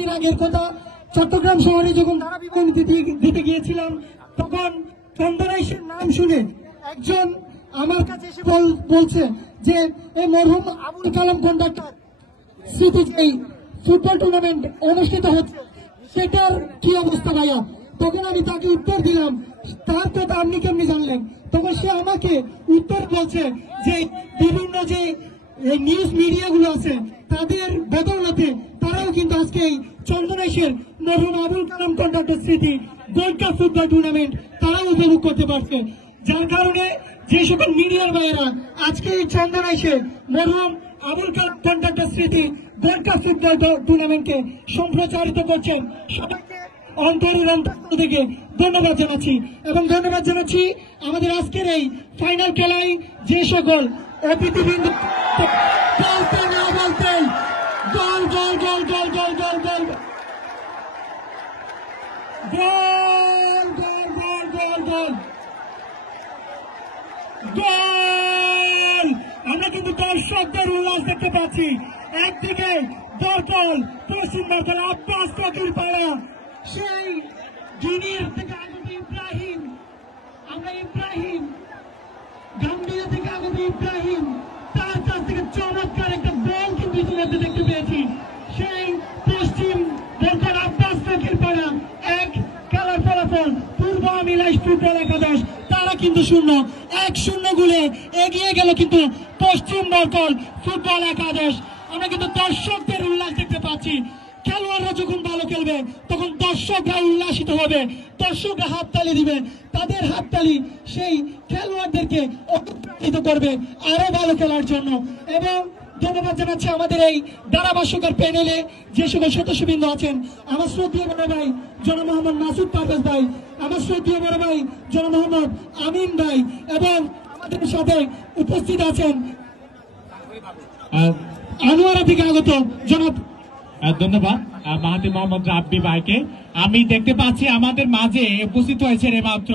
দিন আগের কথা, চট্টগ্রাম শহরে যখন ধারা বিবরণী দিতে গিয়েছিলাম, তখন চন্দনাইশের নাম শুনে একজন আমার কাছে এসে বলছে যে এই মরহুম আবুল কালাম কন্ডাক্টর স্মৃতি এই ফুটবল টুর্নামেন্ট অনুষ্ঠিত হচ্ছে, সেটার কি অবস্থা ভাইয়া? তখন আমি তাকে উত্তর দিলাম, তার কথা আপনি কেমনি জানলেন? তখন সে আমাকে উত্তর বলছে যে বিভিন্ন যে নিউজ মিডিয়াগুলো আছে তাদের বদৌলতে তারাও কিন্তু আজকে এই চন্দনাইশের মরহুম আবুল কালাম কন্ডাক্টর স্মৃতি গোল্ড কাপ ফুটবল টুর্নামেন্ট তারাও উপভোগ করতে পারছে। যার কারণে যে সকল মিডিয়ার ভাইয়েরা আজকে এই চন্দনাইশে মরহুম আবুল কালাম কন্ডাক্টর স্মৃতি গোল্ড কাপ ফুটবল টুর্নামেন্টকে সম্প্রচারিত করছেন, সবাইকে অন্তরের অন্তর থেকে ধন্যবাদ জানাচ্ছি। এবং ধন্যবাদ জানাচ্ছি আমাদের আজকের এই ফাইনাল খেলায় যে সকল অতিথিবৃন্দ বলতে না বলতেই গোল গোল গোল গোল গোল গোল গোল গোল গোল গোল গোল গোল। আমরা কিন্তু দর্শকদের উল্লাস দেখতে পাচ্ছি। একদিকে দরকল পশ্চিম বাংলার আব্বাস ফকির পাড়া, সেই জুনিয়র থেকে আগত ইব্রাহিম, আমরা ইব্রাহিম গাম্বিয়া থেকে আগত ইব্রাহিম, তার কাছ থেকে চমৎকার একটা বল কিন্তু ইতিমধ্যে দেখতে পেয়েছি। সেই পশ্চিম দরকার আব্বাস ফকির পাড়া এক, খেলার ফলাফল পূর্ব আমিলাইশ ফুটবল একাদশ তারা কিন্তু 0-1 গোলে এগিয়ে গেল কিন্তু পশ্চিম দরকার ফুটবল একাদশ। আমরা কিন্তু দর্শকদের উল্লাস দেখতে পাচ্ছি। খেলোয়াড়রা যখন ভালো খেলবে তখন দর্শকরা উল্লাসিত হবে, দর্শকরা হাততালি দিবে, তাদের হাততালি সেই খেলোয়াড়দেরকে অনুপ্রাণিত করবে আরো ভালো খেলার জন্য। এবং ধন্যবাদ জানাচ্ছি আমাদের এই ধারাভাষ্যকার প্যানেলে যে সকল সদস্যবৃন্দ আছেন, আমার শ্রদ্ধেয় বড় ভাই জনাব মোহাম্মদ মাসুদ পারভেজ ভাই, আমার শ্রদ্ধেয় বড় ভাই জনাব মোহাম্মদ আমিন ভাই, এবং আমাদের সাথে উপস্থিত আছেন আনোয়ারা থেকে আগত জনাব। ধন্যবাদ মাহাতি মোহাম্মদ রাব্বি ভাইকে। আমি দেখতে পাচ্ছি আমাদের মাঝে উপস্থিত হয়েছে মাত্র